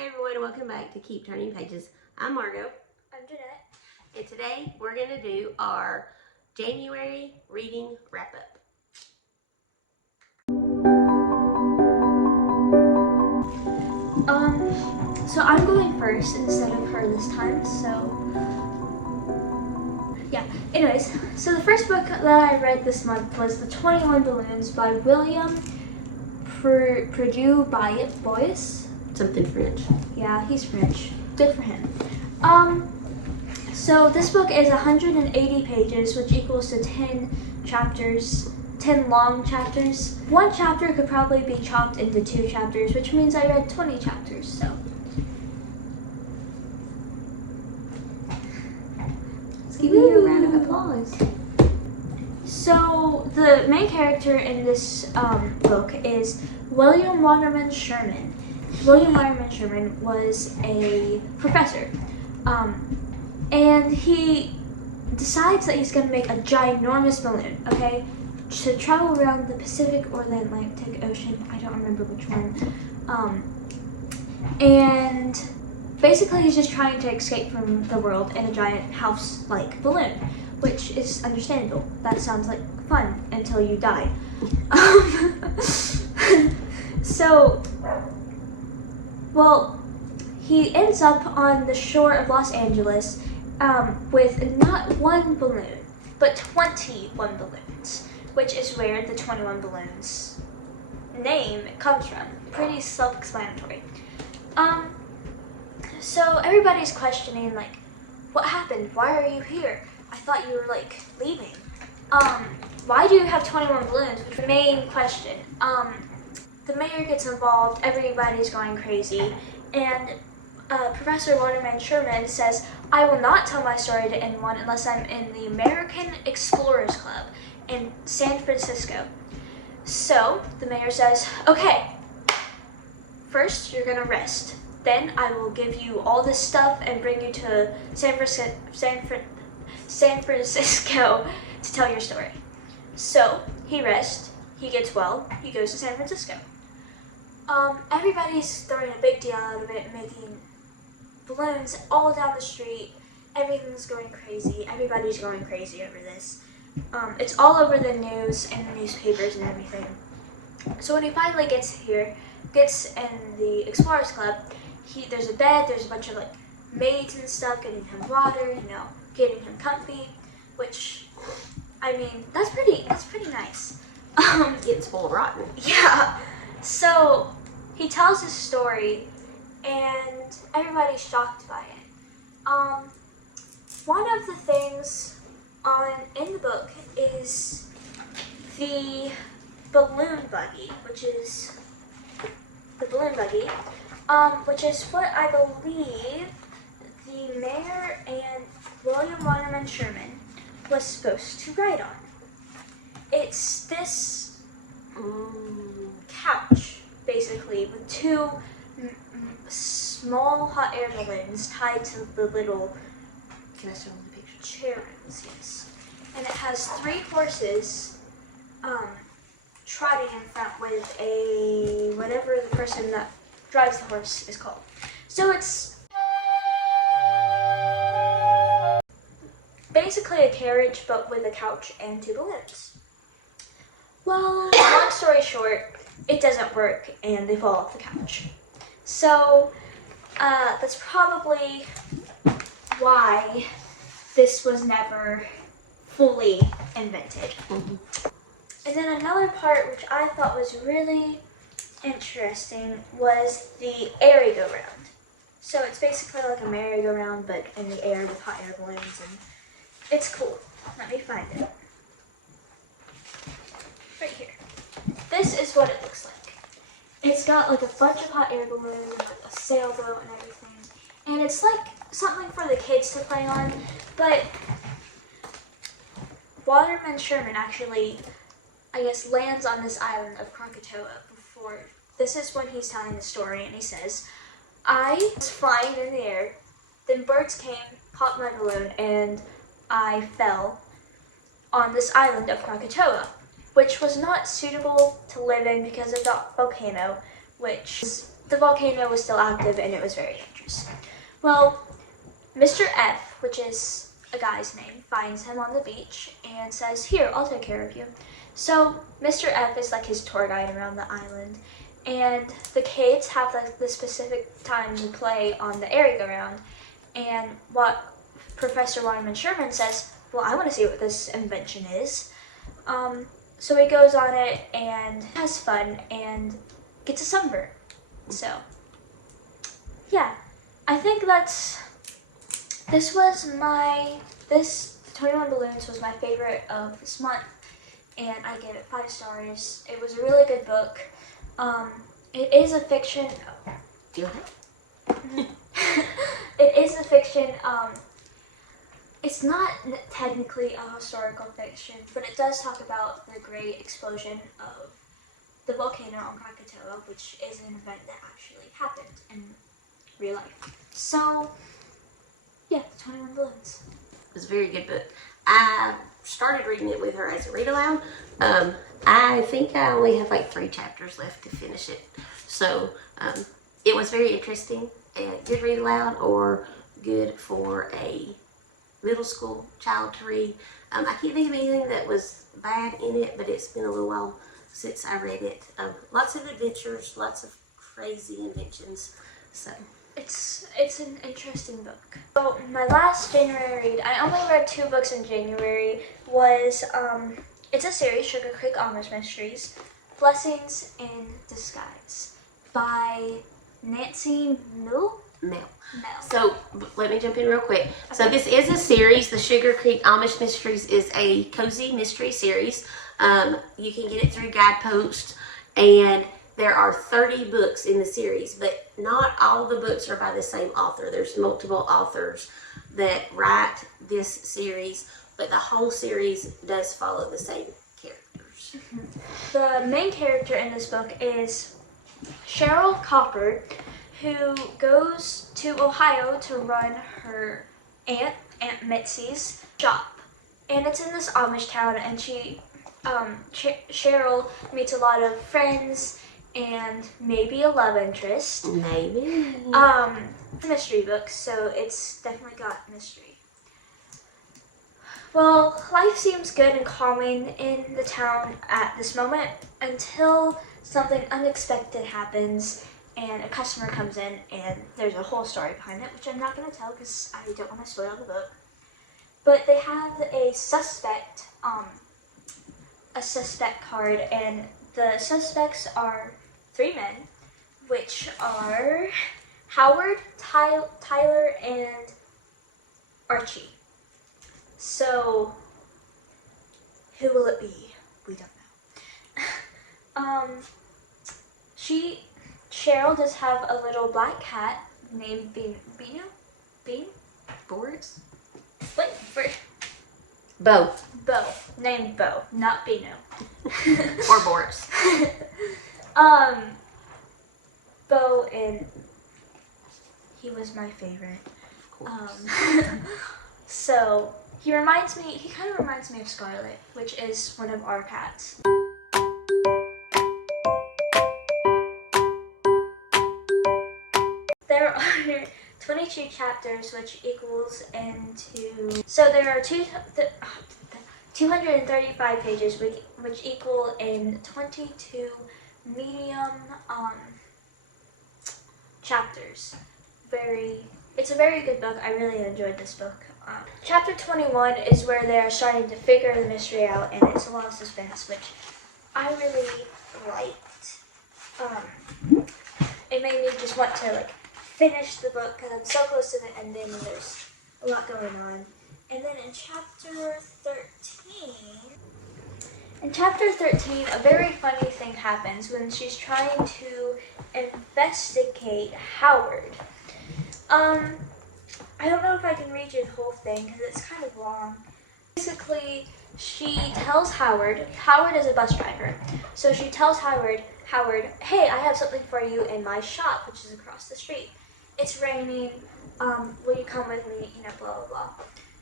Hi everyone and welcome back to Keep Turning Pages. I'm Margot. I'm Jeanette. And today we're going to do our January reading wrap-up. So I'm going first instead of her this time, so yeah. Anyways, so the first book that I read this month was The 21 Balloons by William Purdue Boyce. Something French. Yeah, he's French. Good for him. So this book is 180 pages, which equals to 10 chapters, 10 long chapters. One chapter could probably be chopped into 2 chapters, which means I read 20 chapters, so. Let's give you a round of applause. So the main character in this book is William Waterman Sherman. William Waterman Sherman was a professor, and he decides that he's going to make a ginormous balloon, okay, to travel around the Pacific or the Atlantic Ocean. I don't remember which one. And basically he's just trying to escape from the world in a giant house-like balloon, which is understandable. That sounds like fun until you die. Well, he ends up on the shore of Los Angeles with not one balloon, but 21 balloons, which is where the 21 balloons name comes from. Pretty self-explanatory. So everybody's questioning, like, what happened? Why are you here? I thought you were, like, leaving. Why do you have 21 balloons? Which is the main question. The mayor gets involved, everybody's going crazy, and Professor Waterman Sherman says, I will not tell my story to anyone unless I'm in the American Explorers Club in San Francisco. So the mayor says, okay, first you're gonna rest. Then I will give you all this stuff and bring you to San Francisco to tell your story. So he rests, he gets well, he goes to San Francisco. Everybody's throwing a big deal out of it, making balloons all down the street. Everything's going crazy. Everybody's going crazy over this. It's all over the news and the newspapers and everything. So when he finally gets in the Explorers Club, there's a bed, there's a bunch of like maids and stuff getting him water, getting him comfy, which, I mean, that's pretty nice. It's full of rotten. Yeah. So he tells his story, and everybody's shocked by it. One of the things in the book is the balloon buggy, which is what I believe the mayor and William Waterman Sherman was supposed to ride on. It's this couch, basically, with 2 small hot air balloons tied to the little chair rooms, yes. And it has 3 horses trotting in front with whatever the person that drives the horse is called. So it's basically a carriage, but with a couch and 2 balloons. Well, long story short, it doesn't work and they fall off the couch. So that's probably why this was never fully invented. Mm-hmm. And then another part which I thought was really interesting was the merry-go-round. So it's basically like a merry-go-round but in the air with hot air balloons, and it's cool. Let me find it. Right here. This is what it looks like. It's got like a bunch of hot air balloons, like a sailboat and everything. And it's like something for the kids to play on, but Waterman Sherman actually, I guess, lands on this island of Krakatoa before. This is when he's telling the story, and he says, I was flying in the air, then birds came, popped my balloon, and I fell on this island of Krakatoa, which was not suitable to live in because of the volcano, which is the volcano was still active and it was very dangerous. Well, Mr. F, which is a guy's name, finds him on the beach and says, "Here, I'll take care of you." So Mr. F is like his tour guide around the island, and the kids have like the specific time to play on the merry-go-round. And what Professor Wyman Sherman says, "Well, I want to see what this invention is." So he goes on it and has fun and gets a sunburn. So, yeah, I think this 21 Balloons was my favorite of this month, and I gave it 5 stars. It was a really good book. It is a fiction. Do you want It is a fiction. It's not technically a historical fiction, but it does talk about the great explosion of the volcano on Krakatoa, which is an event that actually happened in real life. So, yeah, 21 Balloons. It was a very good book. I started reading it with her as a read aloud. I think I only have like 3 chapters left to finish it. So it was very interesting and good read aloud, or good for a middle school child to read. I can't think of anything that was bad in it, but it's been a little while since I read it. Lots of adventures, lots of crazy inventions. So it's an interesting book. So my last January read, I only read 2 books in January, was it's a series, Sugar Creek Amish Mysteries, Blessings in Disguise by Nancy Mill. So let me jump in real quick. Okay. So this is a series. The Sugar Creek Amish Mysteries is a cozy mystery series. You can get it through Guidepost, and there are 30 books in the series, but not all the books are by the same author. There's multiple authors that write this series, but the whole series does follow the same characters. The main character in this book is Cheryl Copper, who goes to Ohio to run her Aunt Mitzi's shop. And it's in this Amish town, and Cheryl meets a lot of friends and maybe a love interest. Maybe. It's a mystery book, so it's definitely got mystery. Well, life seems good and calming in the town at this moment until something unexpected happens and a customer comes in, and there's a whole story behind it, which I'm not going to tell because I don't want to spoil the book. But they have a suspect card, and the suspects are 3 men, which are Howard, Tyler, and Archie. So, who will it be? We don't know. Cheryl does have a little black cat named Bean? Boris? Wait, Bo. Bo. Named Bo, not Bino. Or Boris. Bo, and he was my favorite. So he kind of reminds me of Scarlet, which is one of our cats. There are 22 chapters, which equals into, so there are 235 pages, which equal in 22 medium chapters. It's a very good book. I really enjoyed this book. Chapter 21 is where they're starting to figure the mystery out, and it's a lot of suspense, which I really liked. It made me just want to finish the book because I'm so close to the ending and there's a lot going on. And then in chapter 13, a very funny thing happens when she's trying to investigate Howard. I don't know if I can read you the whole thing because it's kind of long. Basically, she tells Howard is a bus driver, so she tells Howard, "Hey, I have something for you in my shop, which is across the street. It's raining, will you come with me, blah, blah, blah."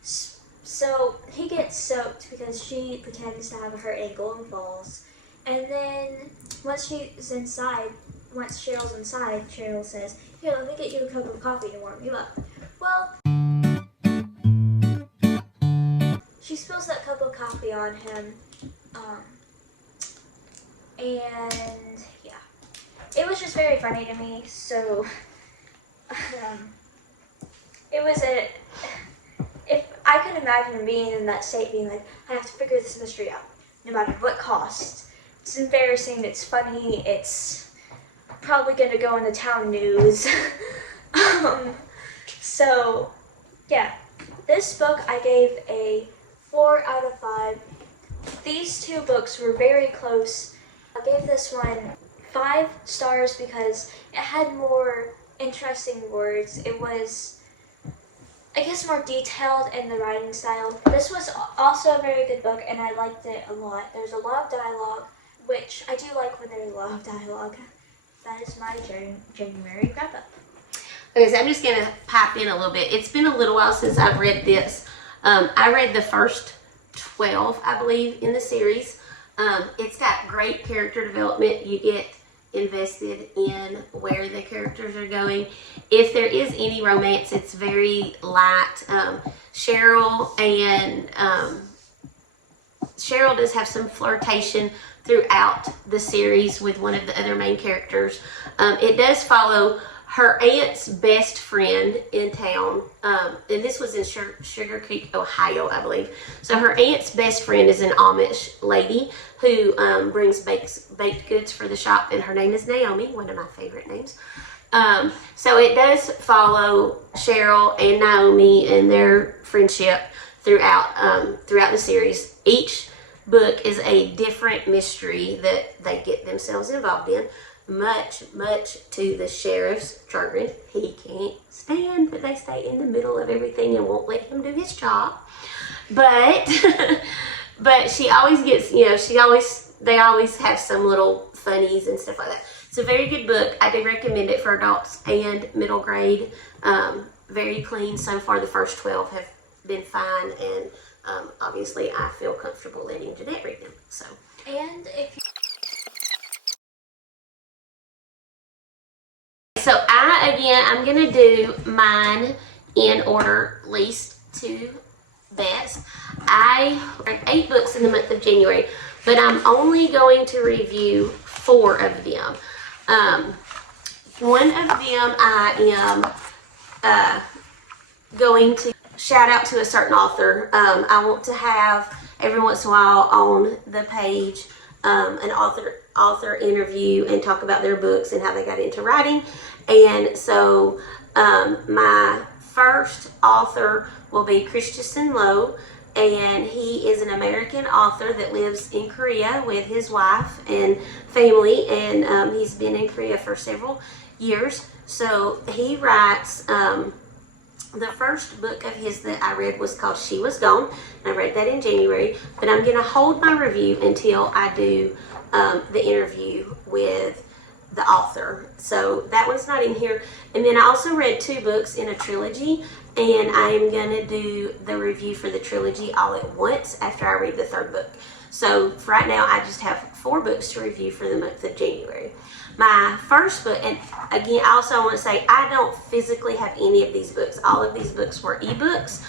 So he gets soaked because she pretends to have a hurt ankle and falls. And then once she's inside, once Cheryl's inside, Cheryl says, "Here, let me get you a cup of coffee to warm you up." Well, she spills that cup of coffee on him, and yeah, it was just very funny to me. So, it was if I could imagine being in that state, being like, I have to figure this mystery out, no matter what cost. It's embarrassing, it's funny, it's probably gonna go in the town news. So, yeah, this book I gave a 4 out of 5. These two books were very close. I gave this one 5 stars because it had more interesting words. It was, I guess, more detailed in the writing style. This was also a very good book, and I liked it a lot. There's a lot of dialogue, which I do like when there's a lot of dialogue. That is my January wrap-up. Okay, so I'm just going to pipe in a little bit. It's been a little while since I've read this. I read the first 12, I believe, in the series. It's got great character development. You get invested in where the characters are going. If there is any romance, it's very light. Cheryl does have some flirtation throughout the series with one of the other main characters. It does follow her aunt's best friend in town, and this was in Sugar Creek, Ohio, I believe. So her aunt's best friend is an Amish lady who brings baked goods for the shop, and her name is Naomi, one of my favorite names. So it does follow Cheryl and Naomi and their friendship throughout the series. Each book is a different mystery that they get themselves involved in. Much to the sheriff's chagrin. He can't stand that they stay in the middle of everything and won't let him do his job. But but she always gets, they always have some little funnies and stuff like that. It's a very good book. I do recommend it for adults and middle grade. Very clean so far. The first 12 have been fine, and obviously I feel comfortable letting Jeanette read them. So, and if you So I'm going to do mine in order least to best. I read 8 books in the month of January, but I'm only going to review 4 of them. One of them I am going to shout out to a certain author. I want to have every once in a while on the page an author interview and talk about their books and how they got into writing. And so my first author will be Christensom Low, and he is an American author that lives in Korea with his wife and family, and he's been in Korea for several years. So he writes, the first book of his that I read was called She Was Gone. I read that in January, but I'm going to hold my review until I do the interview with the author. So that one's not in here. And then I also read 2 books in a trilogy, and I am going to do the review for the trilogy all at once after I read the 3rd book. So for right now, I just have 4 books to review for the month of January. My first book, and again, I also want to say I don't physically have any of these books. All of these books were ebooks.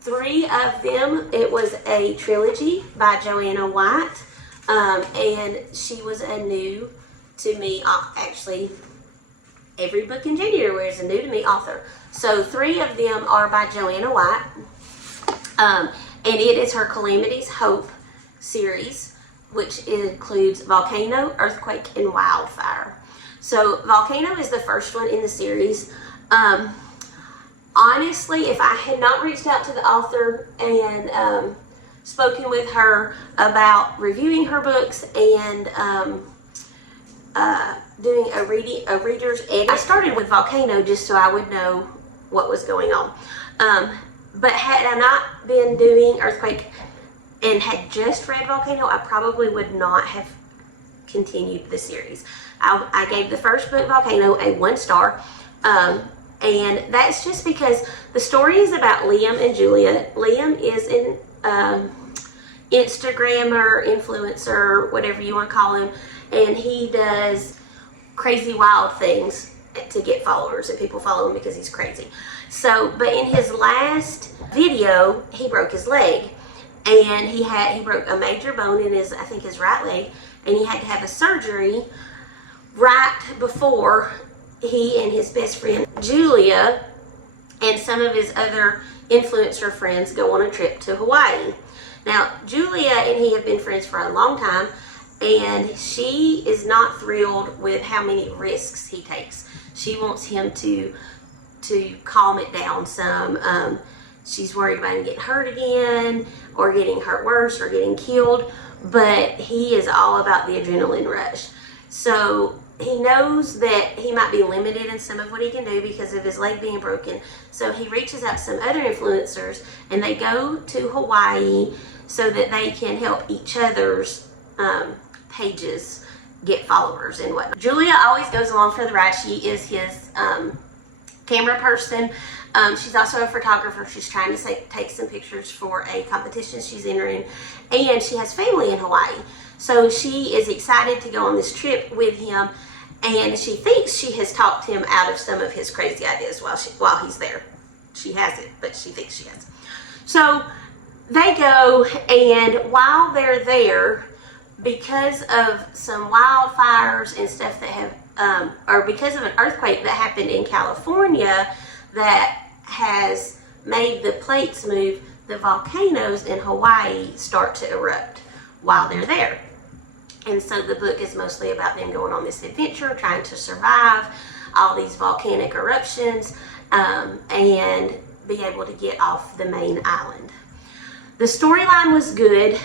3 of them, it was a trilogy by Joanna White, and she was a new to me, actually every book in January is a new to me author. So 3 of them are by Joanna White, and it is her Calamity's Hope series, which includes Volcano, Earthquake, and Wildfire. So Volcano is the first one in the series. Honestly, if I had not reached out to the author and spoken with her about reviewing her books and doing a reader's edit, I started with Volcano just so I would know what was going on. But had I not been doing Earthquake and had just read Volcano, I probably would not have continued the series. I gave the first book, Volcano, a 1 star. And that's just because the story is about Liam and Julia. Liam is Instagrammer, influencer, whatever you want to call him, and he does crazy wild things to get followers, and people follow him because he's crazy. So, but in his last video, he broke his leg, and he broke a major bone in his, I think his right leg, and he had to have a surgery right before he and his best friend Julia and some of his other influencer friends go on a trip to Hawaii. Now, Julia and he have been friends for a long time, and she is not thrilled with how many risks he takes. She wants him to calm it down some. She's worried about him getting hurt again, or getting hurt worse, or getting killed, but he is all about the adrenaline rush. So he knows that he might be limited in some of what he can do because of his leg being broken. So he reaches out to some other influencers, and they go to Hawaii so that they can help each other's pages get followers and whatnot. Julia always goes along for the ride. She is his camera person. She's also a photographer. She's trying to take some pictures for a competition she's entering, and she has family in Hawaii. So she is excited to go on this trip with him, and she thinks she has talked him out of some of his crazy ideas while he's there. She hasn't, but she thinks she has. So they go, and while they're there, because of some wildfires and stuff that have, or because of an earthquake that happened in California that has made the plates move, the volcanoes in Hawaii start to erupt while they're there. And so the book is mostly about them going on this adventure, trying to survive all these volcanic eruptions, and be able to get off the main island. The storyline was good.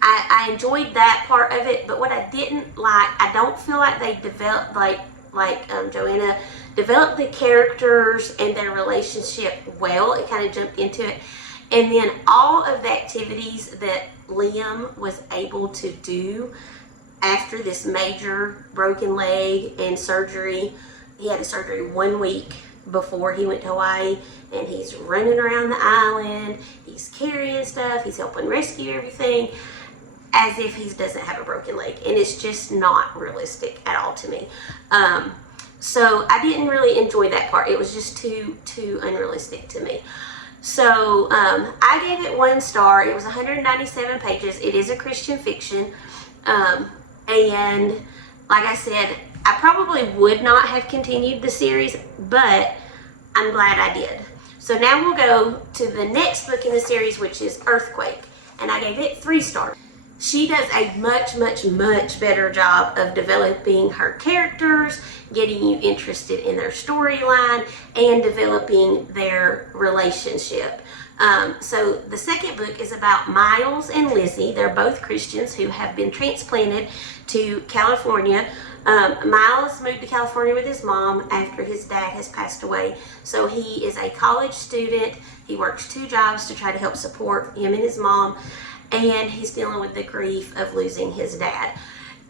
I enjoyed that part of it, but what I didn't like, I don't feel like they developed, like Joanna developed the characters and their relationship well. It kind of jumped into it. And then all of the activities that Liam was able to do after this major broken leg and surgery, he had a surgery 1 week before he went to Hawaii, and he's running around the island, he's carrying stuff, he's helping rescue everything, as if he doesn't have a broken leg. And it's just not realistic at all to me. So I didn't really enjoy that part. It was just too unrealistic to me. So I gave it 1 star. It was 197 pages. It is a Christian fiction. And like I said, I probably would not have continued the series, but I'm glad I did. So now we'll go to the next book in the series, which is Earthquake. And I gave it 3 stars. She does a much better job of developing her characters, getting you interested in their storyline, and developing their relationship. So the second book is about Miles and Lizzie. They're both Christians who have been transplanted to California. Miles moved to California with his mom after his dad has passed away. So he is a college student. He works 2 jobs to try to help support him and his mom. And he's dealing with the grief of losing his dad.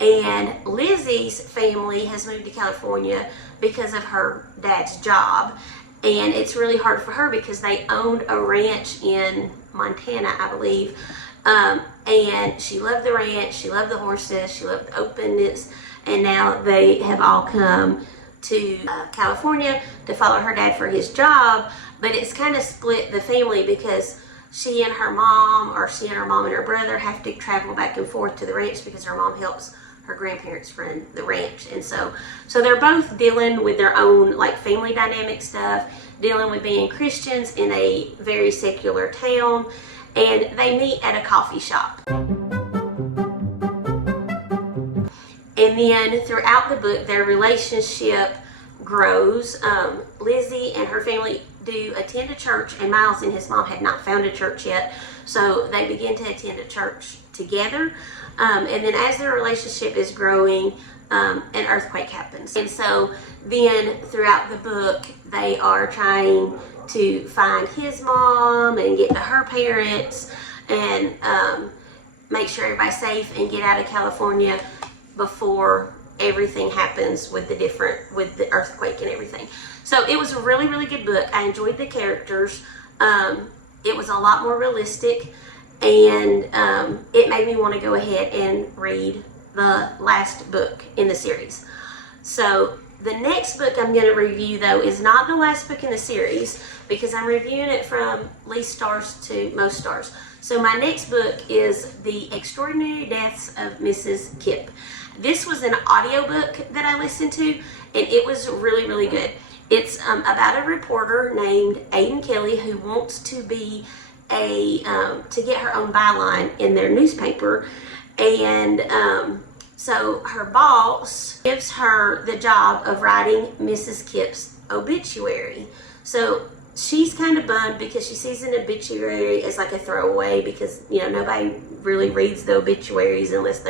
And Lizzie's family has moved to California because of her dad's job. And it's really hard for her because they owned a ranch in Montana, I believe. And she loved the ranch, she loved the horses, she loved the openness. And now they have all come to California to follow her dad for his job. But it's kind of split the family because she and her mom and her brother have to travel back and forth to the ranch because her mom helps her grandparents run the ranch. And so they're both dealing with their own like family dynamic stuff, dealing with being Christians in a very secular town, and they meet at a coffee shop. And then throughout the book, their relationship grows. Lizzie and her family do attend a church, and Miles and his mom had not found a church yet, so they begin to attend a church together. And then as their relationship is growing, an earthquake happens. And so then throughout the book, they are trying to find his mom and get to her parents and make sure everybody's safe and get out of California before everything happens with the earthquake and everything. So it was a really good book. I enjoyed the characters. It was a lot more realistic, and it made me want to go ahead and read the last book in the series. So the next book I'm going to review, though, is not the last book in the series, because I'm reviewing it from least stars to most stars. So my next book is The Extraordinary Deaths of Mrs. Kip. This was an audiobook that I listened to, and it was really, really good. It's about a reporter named Aiden Kelly who wants to be to get her own byline in their newspaper, and so her boss gives her the job of writing Mrs. Kip's obituary. So she's kind of bummed because she sees an obituary as like a throwaway, because nobody really reads the obituaries unless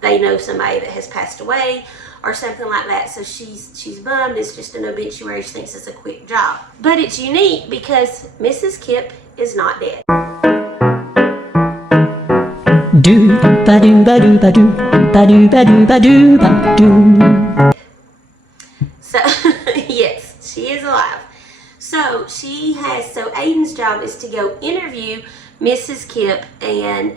they know somebody that has passed away or something like that. So she's bummed. It's just an obituary. She thinks it's a quick job, but it's unique because Mrs. Kip is not dead. Do ba do ba do ba do ba do ba do ba do ba do. So yes, she is alive. So Aiden's job is to go interview Mrs. Kip and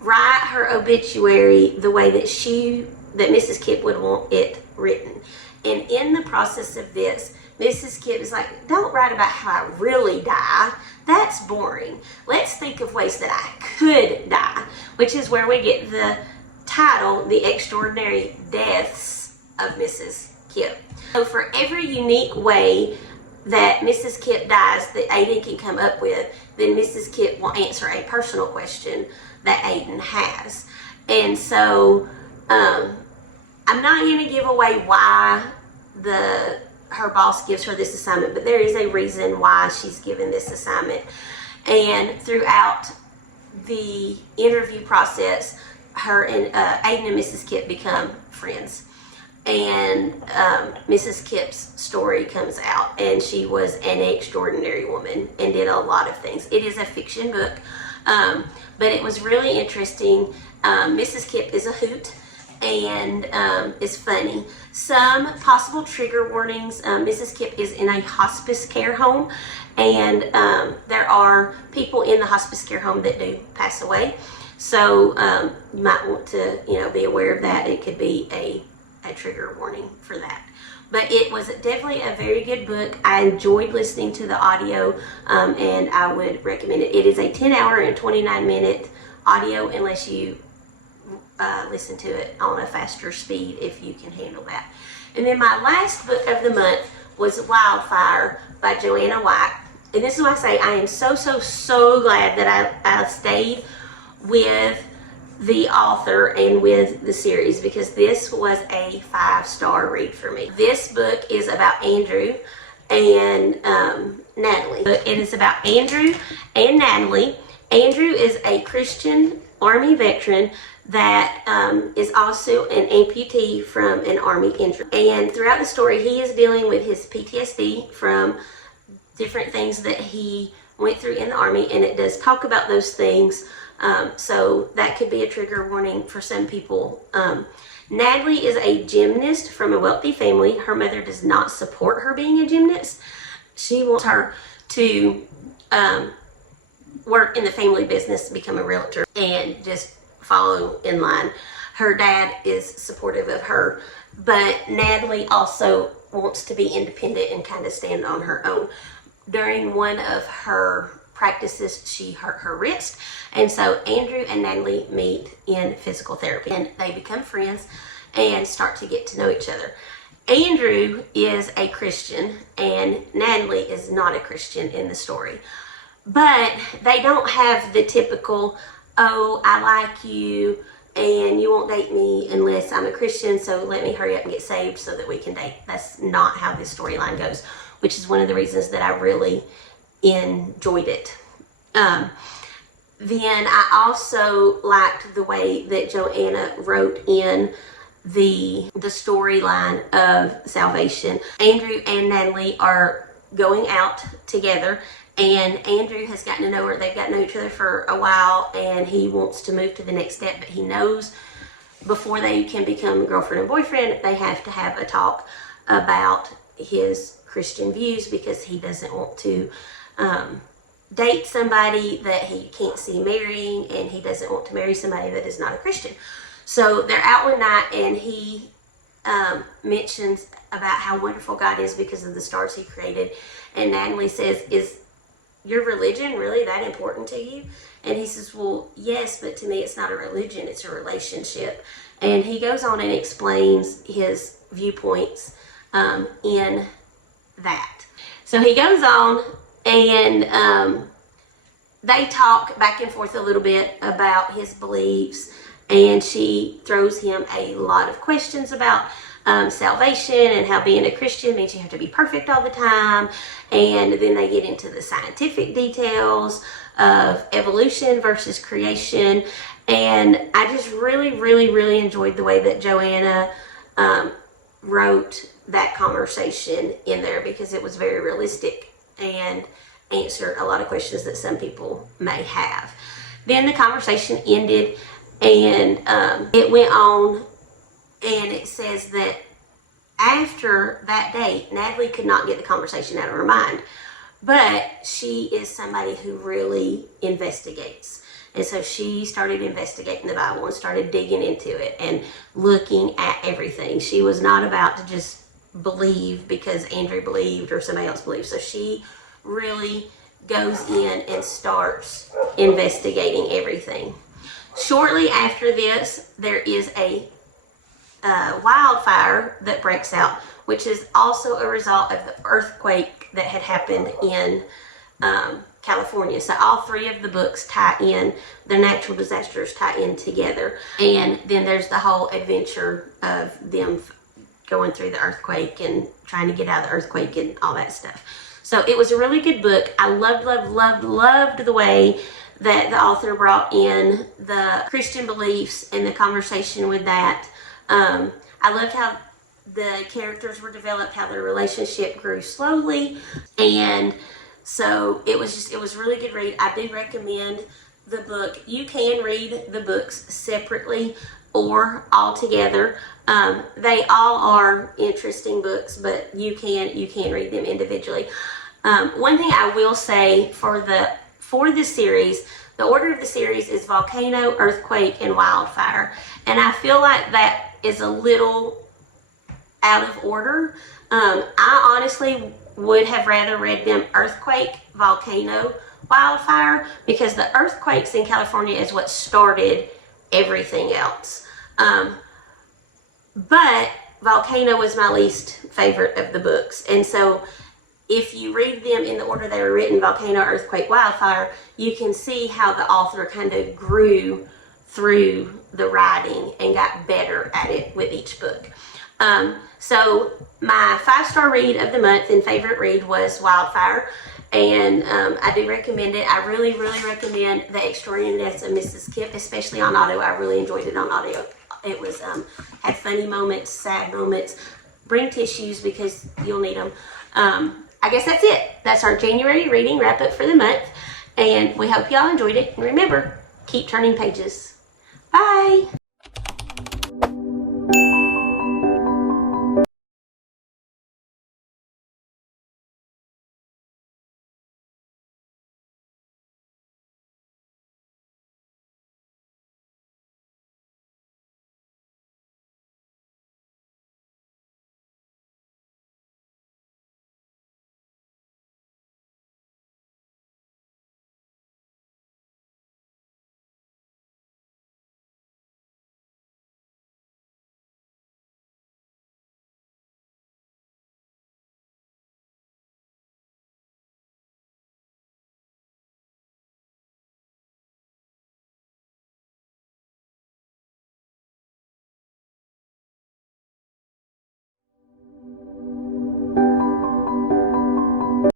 write her obituary the way that Mrs. Kip would want it written. And in the process of this, Mrs. Kip is like, don't write about how I really die. That's boring. Let's think of ways that I could die, which is where we get the title, The Extraordinary Deaths of Mrs. Kip. So for every unique way that Mrs. Kip dies that Aiden can come up with, then Mrs. Kip will answer a personal question that Aiden has. And so I'm not going to give away why her boss gives her this assignment, but there is a reason why she's given this assignment. And throughout the interview process, her and Aiden and Mrs. Kip become friends. And Mrs. Kip's story comes out, and she was an extraordinary woman and did a lot of things. It is a fiction book, but it was really interesting. Mrs. Kip is a hoot and is funny. Some possible trigger warnings. Mrs. Kip is in a hospice care home, and there are people in the hospice care home that do pass away. So you might want to be aware of that. It could be a trigger warning for that. But it was definitely a very good book. I enjoyed listening to the audio, and I would recommend it. It is a 10-hour and 29-minute audio, unless you listen to it on a faster speed, if you can handle that. And then my last book of the month was Wildfire by Joanna White. And this is why I say I am so glad that I stayed with the author and with the series, because this was a 5-star read for me. This book is about Andrew and Natalie. It is about Andrew and Natalie. Andrew is a Christian Army veteran that is also an amputee from an Army injury. And throughout the story, he is dealing with his PTSD from different things that he went through in the Army, and it does talk about those things. So that could be a trigger warning for some people. Natalie is a gymnast from a wealthy family. Her mother does not support her being a gymnast. She wants her to work in the family business, become a realtor, and just follow in line. Her dad is supportive of her, but Natalie also wants to be independent and kind of stand on her own. During one of her practices, she hurt her wrist, and so Andrew and Natalie meet in physical therapy, and they become friends and start to get to know each other. Andrew is a Christian and Natalie is not a Christian in the story, but they don't have the typical, oh, I like you and you won't date me unless I'm a Christian, so let me hurry up and get saved so that we can date. That's not how this storyline goes, which is one of the reasons that I really enjoyed it. Then I also liked the way that Joanna wrote in the storyline of salvation. Andrew and Natalie are going out together, and Andrew has gotten to know her. They've gotten to know each other for a while, and he wants to move to the next step, but he knows before they can become girlfriend and boyfriend, they have to have a talk about his Christian views, because he doesn't want to date somebody that he can't see marrying, and he doesn't want to marry somebody that is not a Christian. So they're out one night, and he mentions about how wonderful God is because of the stars he created. And Natalie says, is your religion really that important to you? And he says, well, yes, but to me it's not a religion, it's a relationship. And he goes on and explains his viewpoints in that. So he goes on, and they talk back and forth a little bit about his beliefs, and she throws him a lot of questions about salvation and how being a Christian means you have to be perfect all the time. And then they get into the scientific details of evolution versus creation. And I just really enjoyed the way that Joanna wrote that conversation in there, because it was very realistic and answered a lot of questions that some people may have. Then the conversation ended, and it went on, and it says that after that date, Natalie could not get the conversation out of her mind, but she is somebody who really investigates. And so she started investigating the Bible and started digging into it and looking at everything. She was not about to just believe because Andrew believed or somebody else believed. So she really goes in and starts investigating everything. Shortly after this, there is a wildfire that breaks out, which is also a result of the earthquake that had happened in California. So all three of the books tie in, the natural disasters tie in together. And then there's the whole adventure of them going through the earthquake and trying to get out of the earthquake and all that stuff. So it was a really good book. I loved the way that the author brought in the Christian beliefs and the conversation with that. I loved how the characters were developed, how their relationship grew slowly, and so it was a really good read. I do recommend the book. You can read the books separately or all together. They all are interesting books, but you can read them individually. One thing I will say for the series, the order of the series is Volcano, Earthquake, and Wildfire, and I feel like that is a little out of order. I honestly would have rather read them Earthquake, Volcano, Wildfire, because the earthquakes in California is what started everything else. But Volcano was my least favorite of the books, and so if you read them in the order they were written, Volcano, Earthquake, Wildfire, you can see how the author kind of grew through the writing and got better at it with each book. So my 5-star read of the month and favorite read was Wildfire, and I do recommend it. I really recommend The Extraordinary Deaths of Mrs Kip, especially on audio. I really enjoyed it on audio. It was had funny moments, sad moments. Bring tissues because you'll need them. I guess that's it. That's our January reading wrap up for the month, and we hope y'all enjoyed it. And remember, keep turning pages. Bye.